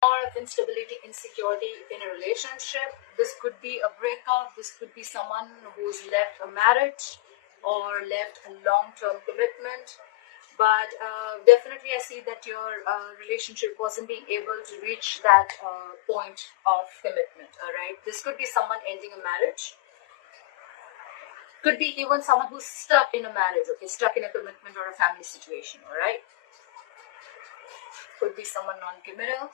lot of instability, insecurity in a relationship. This could be a breakup. This could be someone who's left a marriage or left a long-term commitment. But definitely I see that your relationship wasn't being able to reach that point of commitment. All right, this could be someone ending a marriage, could be even someone who's stuck in a marriage, okay, stuck in a commitment or a family situation. All right, could be someone non-committal.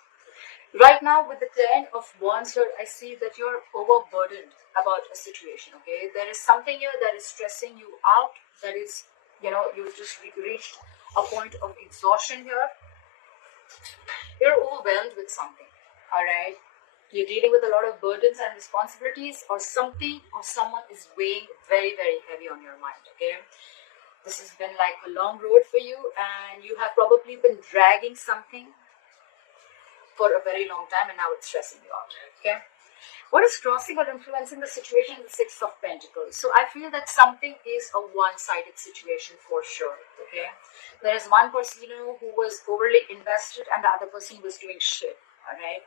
Right now, with the 10 of Wands here, I see that you're overburdened about a situation, okay? There is something here that is stressing you out, that is, you've just reached a point of exhaustion here. You're overwhelmed with something, all right? You're dealing with a lot of burdens and responsibilities, or something or someone is weighing very, very heavy on your mind, okay? This has been like a long road for you, and you have probably been dragging something for a very long time, and now it's stressing you out, okay? What is crossing or influencing the situation is the Six of Pentacles. So I feel that something is a one-sided situation for sure, okay? There is one person, who was overly invested and the other person was doing shit, all right?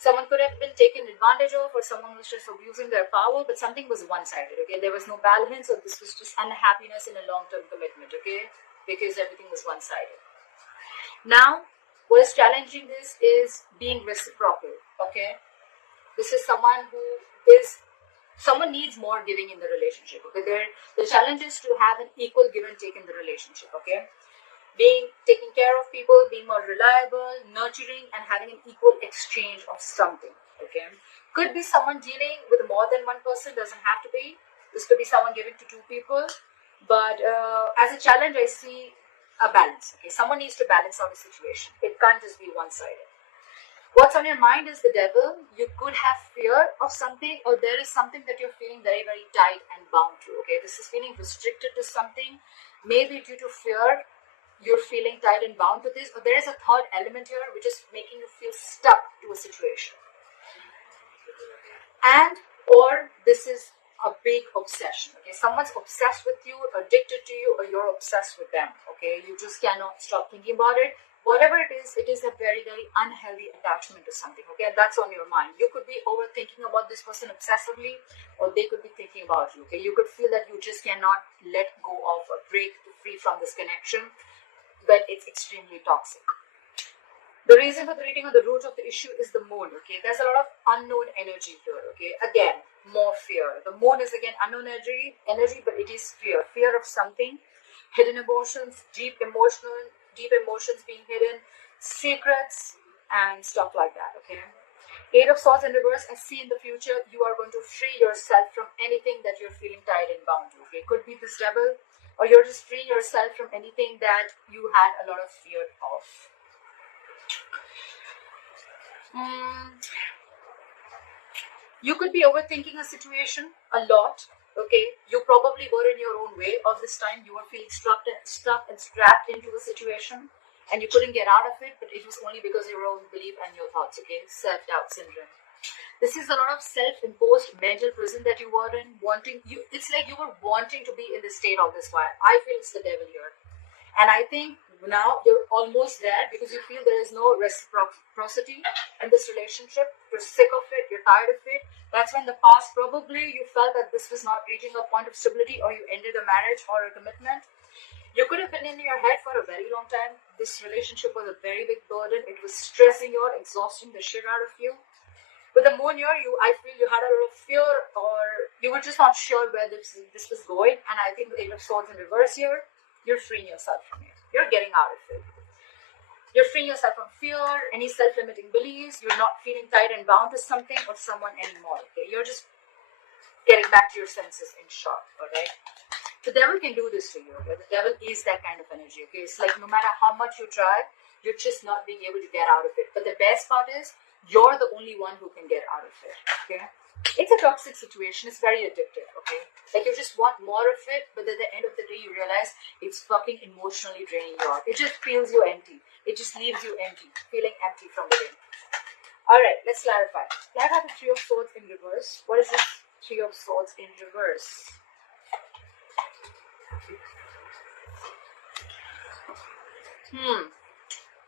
Someone could have been taken advantage of, or someone was just abusing their power, but something was one-sided, okay? There was no balance, or this was just unhappiness in a long-term commitment, okay? Because everything was one-sided. Now, what is challenging this is being reciprocal, okay? This is someone someone needs more giving in the relationship, okay? The challenge is to have an equal give and take in the relationship, okay? Taking care of people, being more reliable, nurturing, and having an equal exchange of something, okay? Could be someone dealing with more than one person, doesn't have to be. This could be someone giving to two people, but as a challenge, I see a balance, okay? Someone needs to balance out the situation. It can't just be one-sided. What's on your mind is the Devil. You could have fear of something, or there is something that you're feeling very, very tight and bound to, okay? This is feeling restricted to something. Maybe due to fear, you're feeling tight and bound to this, or there is a third element here which is making you feel stuck to a situation. And, or this is a big obsession, okay? Someone's obsessed with you, addicted to you, or you're obsessed with them, okay? You just cannot stop thinking about it. Whatever it is a very, very unhealthy attachment to something, okay? And that's on your mind. You could be overthinking about this person obsessively, or they could be thinking about you, okay? You could feel that you just cannot let go of or break free from this connection, but it's extremely toxic. The reason for the reading of the root of the issue is the moon, okay? There's a lot of unknown energy here, okay? Again, more fear. The moon is again unknown energy, but it is fear. Fear of something, hidden emotions, deep emotions being hidden, secrets, and stuff like that, okay? Eight of Swords in reverse, I see in the future you are going to free yourself from anything that you're feeling tied and bound to, okay? Could be this Devil, or you're just freeing yourself from anything that you had a lot of fear of. You could be overthinking a situation a lot, okay? You probably were in your own way all this time. You were feeling stuck and strapped into a situation, and you couldn't get out of it, but it was only because of your own belief and your thoughts, okay? Self-doubt syndrome. This is a lot of self-imposed mental prison that you were in, it's like you were wanting to be in this state all this while. I feel it's the Devil here. And I think now you're almost there because you feel there is no reciprocity in this relationship. You're sick of it, you're tired of it. That's when the past probably you felt that this was not reaching a point of stability, or you ended a marriage or a commitment. You could have been in your head for a very long time. This relationship was a very big burden. It was stressing you out, exhausting the shit out of you. With the moon here, I feel you had a lot of fear, or you were just not sure where this was going. And I think with the Eight of Swords in reverse here, you're freeing yourself from it. You're getting out of it. You're freeing yourself from fear, any self-limiting beliefs. You're not feeling tied and bound to something or someone anymore, okay? You're just getting back to your senses in short, all right? The Devil can do this to you, okay? The Devil is that kind of energy, okay? It's like no matter how much you try, you're just not being able to get out of it. But the best part is, you're the only one who can get out of it, okay? It's a toxic situation. It's very addictive, okay? Like you just want more of it, but at the end of the day, you realize it's fucking emotionally draining you out. It just feels you empty. It just leaves you empty, feeling empty from within. All right, let's clarify. Clarify the Three of Swords in reverse. What is this Three of Swords in reverse?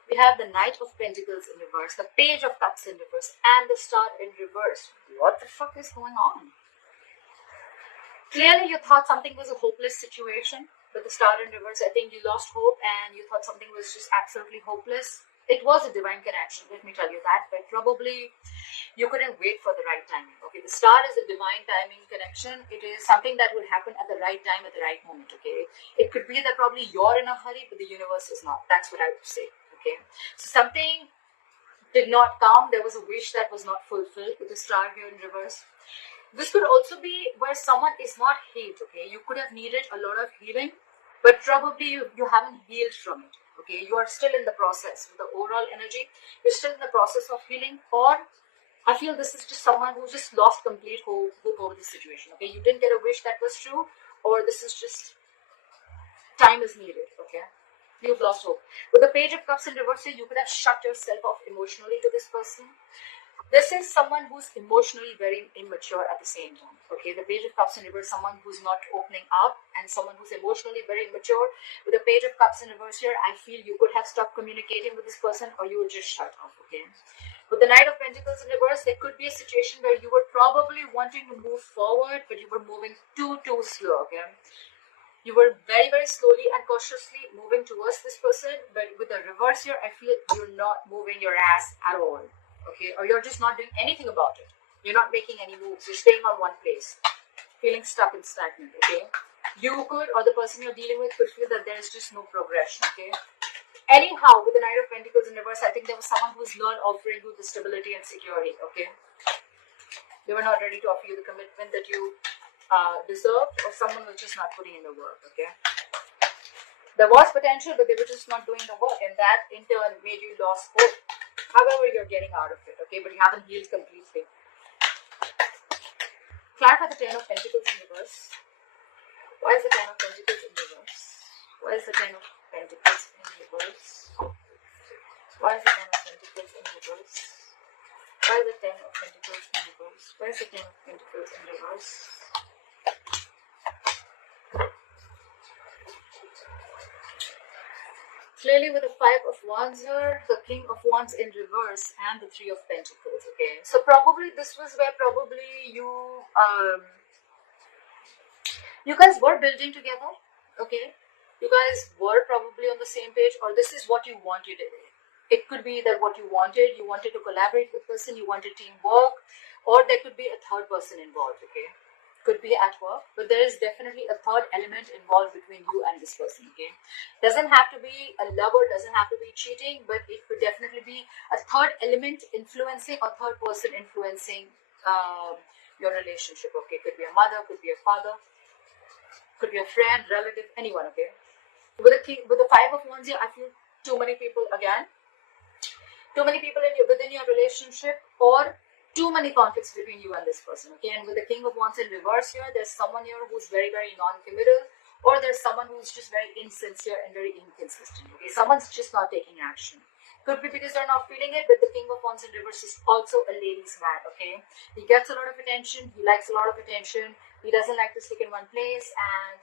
We have the Knight of Pentacles in reverse, the Page of Cups in reverse, and the Star in reverse. What the fuck is going on? Clearly, you thought something was a hopeless situation with the Star in reverse. I think you lost hope and you thought something was just absolutely hopeless. It was a divine connection, let me tell you that, but probably you couldn't wait for the right timing. Okay, the Star is a divine timing connection. It is something that will happen at the right time, at the right moment. Okay, it could be that probably you're in a hurry, but the universe is not. That's what I would say. Okay, so something did not come. There was a wish that was not fulfilled with the Star here in reverse. This could also be where someone is not healed. Okay, you could have needed a lot of healing, but probably you haven't healed from it. Okay, you are still in the process with the overall energy. You're still in the process of healing, or I feel this is just someone who just lost complete hope over the situation. Okay, you didn't get a wish that was true, or this is just time is needed. Okay, you've lost hope. With the Page of Cups in reverse, you could have shut yourself off emotionally to this person. This is someone who's emotionally very immature at the same time. Okay, the Page of Cups in reverse, someone who's not opening up, and someone who's emotionally very immature. With the Page of Cups in reverse here, I feel you could have stopped communicating with this person, or you were just shut off. Okay, with the Knight of Pentacles in reverse, there could be a situation where you were probably wanting to move forward, but you were moving too slow. Okay, you were very slowly and cautiously moving towards this person, but with the reverse here, I feel you're not moving your ass at all. Okay, or you're just not doing anything about it. You're not making any moves. You're staying on one place, feeling stuck and stagnant. Okay, you could, or the person you're dealing with could feel that there is just no progression. Okay, anyhow, with the Knight of Pentacles in reverse, I think there was someone who's not offering you the stability and security. Okay, they were not ready to offer you the commitment that you deserved, or someone was just not putting in the work. Okay, there was potential, but they were just not doing the work, and that in turn made you lose hope. However, you're getting out of it, okay, but you haven't healed completely. Clarify the Ten of Pentacles in reverse. Why is the Ten of Pentacles in reverse? Why is the Ten of Pentacles in reverse? Why is the Ten of Pentacles in reverse? Why is the Ten of Pentacles in reverse? Why is the Ten of Pentacles in reverse? Clearly, with the Five of Wands here, the King of Wands in reverse, and the Three of Pentacles. Okay, so probably this was where probably you guys were building together. Okay, you guys were probably on the same page, or this is what you wanted. It could be that what you wanted to collaborate with person, you wanted teamwork, or there could be a third person involved. Okay, could be at work, but there is definitely a third element involved between you and this person. Okay, doesn't have to be a lover, doesn't have to be cheating, but it could definitely be a third element influencing, or third person influencing your relationship. Okay, could be a mother, could be a father, could be a friend, relative, anyone. Okay, with the Five of Wands here, I feel too many people within your relationship, or too many conflicts between you and this person. Okay, and with the King of Wands in reverse here, there's someone here who's very non-committal, or there's someone who's just very insincere and very inconsistent. Okay, someone's just not taking action. Could be because they're not feeling it, but the King of Wands in reverse is also a ladies' man. Okay, he gets a lot of attention, he likes a lot of attention, he doesn't like to stick in one place, and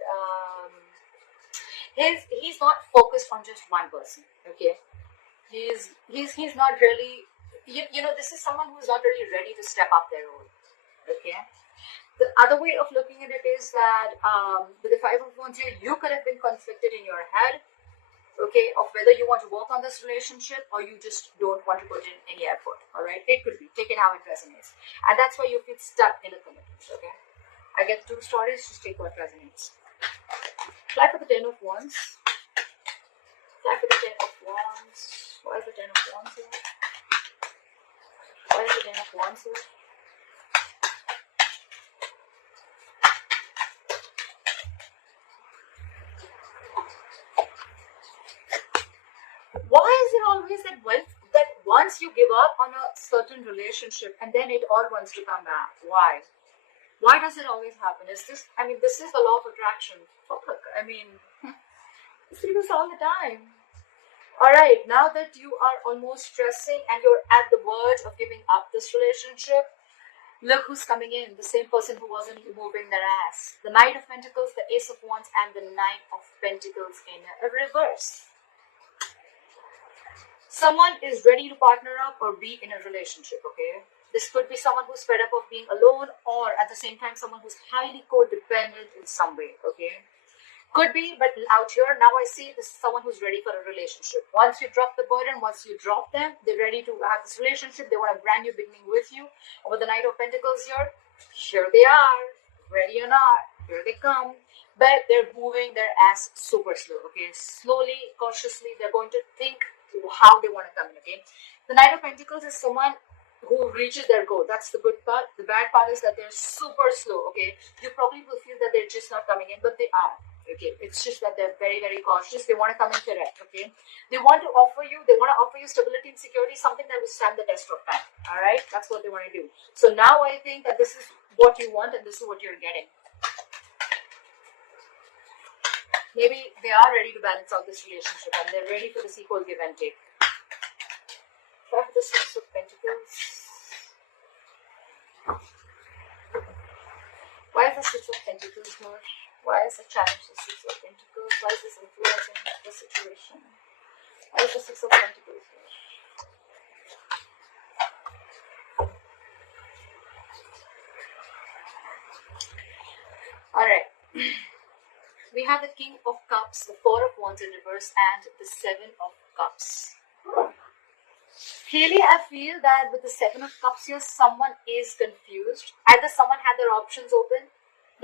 he's not focused on just one person. Okay, he's not really, this is someone who's not really ready to step up their role. Okay, the other way of looking at it is that with the Five of Wands here, you could have been conflicted in your head, okay, of whether you want to work on this relationship, or you just don't want to put in any effort. All right, it could be, take it how it resonates, and that's why you feel stuck in a commitment. Okay, I get two stories, just take what resonates. Fly for the Ten of Wands. Fly for the Ten of Wands. Why is the Ten of Wands here? Why is the Ten of Wands here? Why is it always that once you give up on a certain relationship, and then it all wants to come back? Why? Why does it always happen? This is the law of attraction. Fuck, I see this all the time. Alright, now that you are almost stressing and you're at the verge of giving up this relationship, look who's coming in. The same person who wasn't moving their ass. The Knight of Pentacles, the Ace of Wands, and the Knight of Pentacles in reverse. Someone is ready to partner up or be in a relationship, okay? This could be someone who's fed up of being alone, or at the same time someone who's highly codependent in some way, okay? Could be, but out here now I see this is someone who's ready for a relationship. Once you drop the burden, once you drop them, they're ready to have this relationship. They want a brand new beginning with you. Over the Knight of Pentacles here they are, ready or not, here they come. But they're moving their ass super slow, okay? Slowly, cautiously, they're going to think how they want to come in, okay? The Knight of Pentacles is someone who reaches their goal. That's the good part. The bad part is that they're super slow, okay? You probably will feel that they're just not coming in, but they are. Okay, it's just that they're very, very cautious. They want to come in correct, okay? They want to offer you stability and security, something that will stand the test of time, all right? That's what they want to do. So now I think that this is what you want and this is what you're getting. Maybe they are ready to balance out this relationship and they're ready for this equal give and take. Try for the Six of Pentacles. Why is the Six of Pentacles here? Why is the challenge the Six of Pentacles? Why is this influencing the situation? Why is the Six of Pentacles here? Alright. We have the King of Cups, the Four of Wands in reverse, and the Seven of Cups. Really, I feel that with the Seven of Cups here, someone is confused. Either someone had their options open.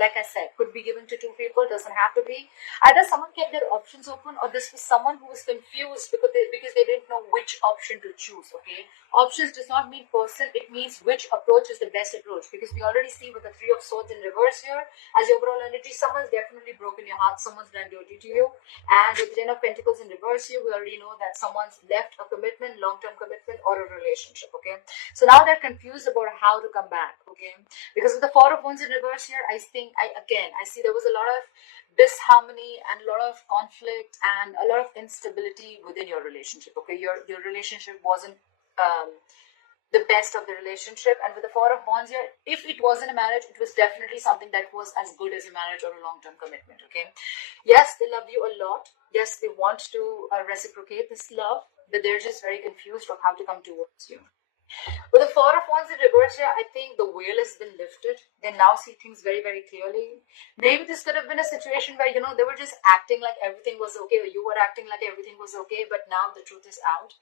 Like I said, could be given to two people, doesn't have to be. Either someone kept their options open or this was someone who was confused because they didn't know which option to choose, okay? Options does not mean person, it means which approach is the best approach, because we already see with the Three of Swords in reverse here, as your overall energy, someone's definitely broken your heart, someone's done dirty to you. And with the Ten of Pentacles in reverse here, we already know that someone's left a commitment, long-term commitment or a relationship, okay? So now they're confused about how to come back, okay? Because with the Four of Wands in reverse here, I see there was a lot of disharmony and a lot of conflict and a lot of instability within your relationship, okay? Your relationship wasn't the best of the relationship. And with the Four of Wands here, if it wasn't a marriage, it was definitely something that was as good as a marriage or a long-term commitment, okay? Yes, they love you a lot. Yes, they want to reciprocate this love, but they're just very confused of how to come towards you. With the Four of Wands in reverse here, I think the veil has been lifted. They now see things very, very clearly. Maybe this could have been a situation where, they were just acting like everything was okay, or you were acting like everything was okay, but now the truth is out.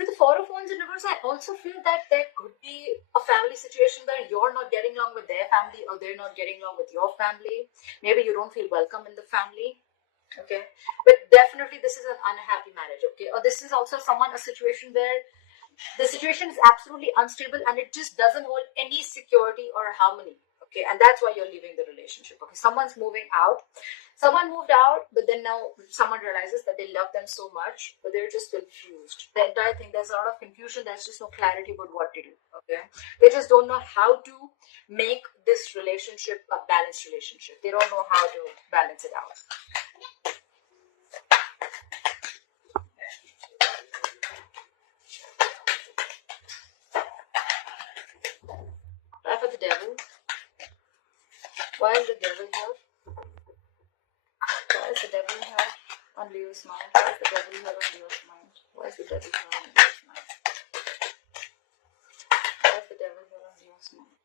With the Four of Wands in reverse, I also feel that there could be a family situation where you're not getting along with their family or they're not getting along with your family. Maybe you don't feel welcome in the family, okay? But definitely this is an unhappy marriage, okay? Or this is also a situation where the situation is absolutely unstable and it just doesn't hold any security or harmony, okay? And that's why you're leaving the relationship, okay? Someone's moving out. Someone moved out, but then now someone realizes that they love them so much, but they're just confused. The entire thing, there's a lot of confusion. There's just no clarity about what to do, okay? They just don't know how to make this relationship a balanced relationship. They don't know how to balance it out. Try for the Devil. Why is the Devil here? Why is the Devil here on Leo's mind? Why is the Devil here on Leo's mind? Why is the Devil here on Leo's mind? Why is the Devil here on Leo's mind?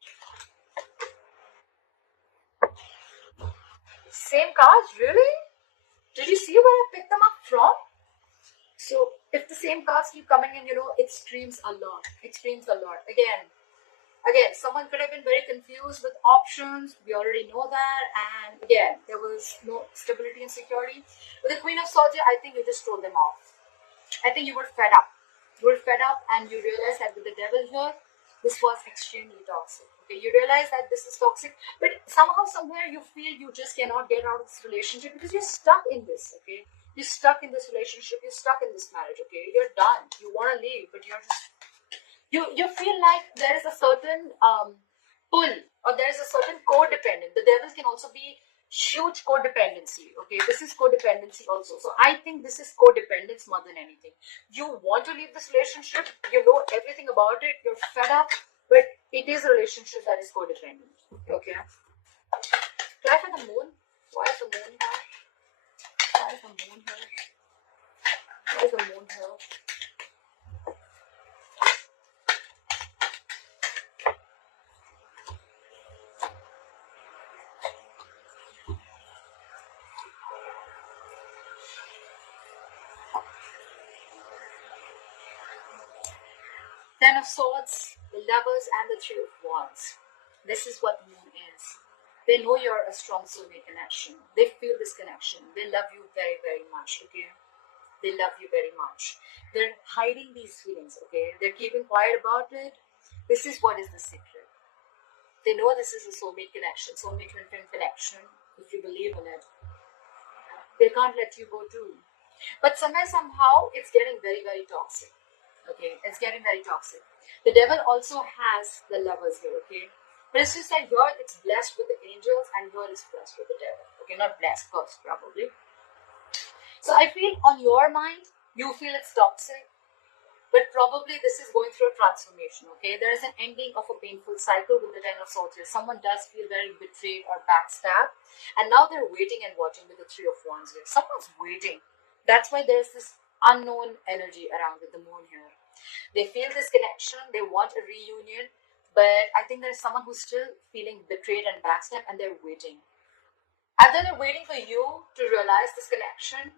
Same cards, really? Did you see where I picked them up from? So if the same cards keep coming in, it screams a lot. It screams a lot. Again, someone could have been very confused with options. We already know that. And again, there was no stability and security. With the Queen of Swords, I think you just told them off. I think you were fed up. You were fed up and you realized that with the Devil here, this was extremely toxic. Okay, you realize that this is toxic, but somehow, somewhere you feel you just cannot get out of this relationship because you're stuck in this, okay? You're stuck in this relationship. You're stuck in this marriage, okay? You're done. You want to leave, but you're just... You feel like there is a certain pull or there is a certain codependent. The Devil can also be huge codependency, okay? This is codependency also. So I think this is codependence more than anything. You want to leave this relationship. You know everything about it. You're fed up. but it is a relationship that is codependent. Okay. Try for the moon. Why is the moon here? Why is the moon here? Why is the moon here? Ten of Swords, the Lovers, and the Three of Wands. This is what the moon is. They know you're a strong soulmate connection. They feel this connection. They love you very, very much, okay? They love you very much. They're hiding these feelings, okay? They're keeping quiet about it. This is what is the secret. They know this is a soulmate connection, soulmate twin flame connection, if you believe in it. They can't let you go too. But somehow, it's getting very, very toxic. Okay, it's getting very toxic. The devil also has the Lovers here, okay? But it's just like here, it's blessed with the angels, and here is blessed with the devil. Okay, not blessed first, probably. So I feel on your mind, you feel it's toxic, but probably this is going through a transformation, okay? There is an ending of a painful cycle with the Ten of Swords here. Someone does feel very betrayed or backstabbed, and now they're waiting and watching with the Three of Wands here. Someone's waiting. That's why there's this unknown energy around with the moon here. They feel this connection, they want a reunion, but I think there's someone who's still feeling betrayed and backstabbed, and they're waiting. Either they're waiting for you to realize this connection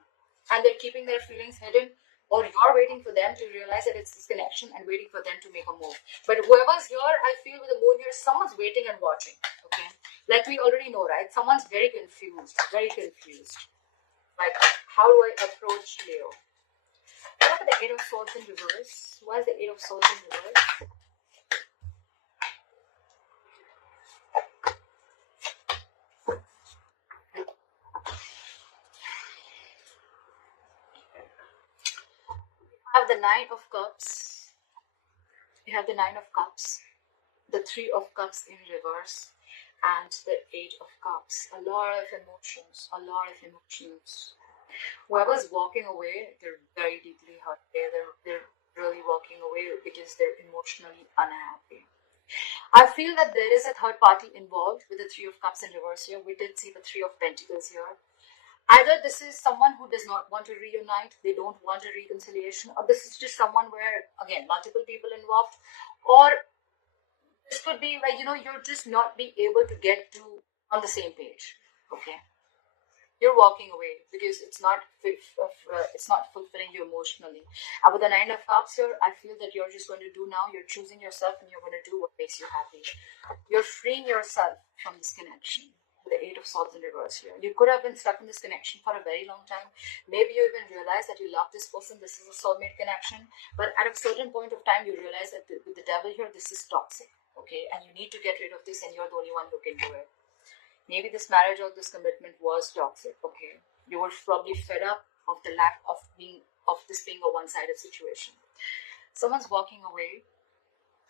and they're keeping their feelings hidden, or you're waiting for them to realize that it's this connection and waiting for them to make a move. But whoever's here, I feel with the moon here, someone's waiting and watching, okay? Like we already know, right? Someone's very confused, very confused. Like, how do I approach Leo? What about the Eight of Swords in reverse? Why is the Eight of Swords in reverse? You have the Nine of Cups. You have the Nine of Cups, the Three of Cups in reverse, and the Eight of Cups. A lot of emotions, a lot of emotions. Whoever's walking away, they're very deeply hurt. They're really walking away because they're emotionally unhappy. I feel that there is a third party involved with the Three of Cups in reverse here. We did see the Three of Pentacles here. Either this is someone who does not want to reunite, they don't want a reconciliation, or this is just someone where, again, multiple people involved, or this could be like, you're just not being able to get to on the same page, okay? You're walking away because it's not fulfilling you emotionally. And with the Nine of Cups here, I feel that you're just going to do now. You're choosing yourself and you're going to do what makes you happy. You're freeing yourself from this connection. With the Eight of Swords in reverse here, you could have been stuck in this connection for a very long time. Maybe you even realize that you love this person. This is a soulmate connection. But at a certain point of time, you realize that with the devil here, this is toxic. Okay, and you need to get rid of this, and you're the only one who can do it. Maybe this marriage or this commitment was toxic, okay? You were probably fed up of the lack of this being a one-sided situation. Someone's walking away,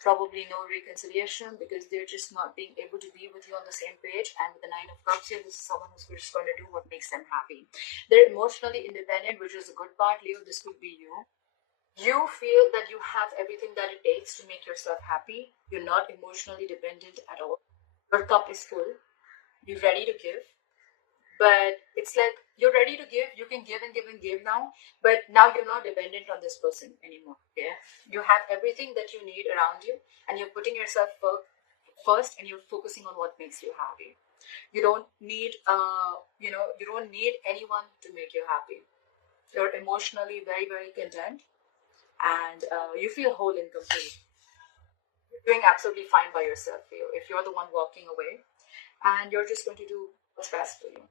probably no reconciliation because they're just not being able to be with you on the same page. And with the Nine of Cups here, this is someone who's just going to do what makes them happy. They're emotionally independent, which is a good part, Leo. This could be you. You feel that you have everything that it takes to make yourself happy. You're not emotionally dependent at all. Your cup is full. You're ready to give, but it's like you're ready to give. You can give and give and give now, but now you're not dependent on this person anymore. Okay, you have everything that you need around you, and you're putting yourself first, and you're focusing on what makes you happy. You don't need, you don't need anyone to make you happy. You're emotionally very, very content, and you feel whole and complete. You're doing absolutely fine by yourself, Leo. If you're the one walking away. And you're just going to do what's best for you.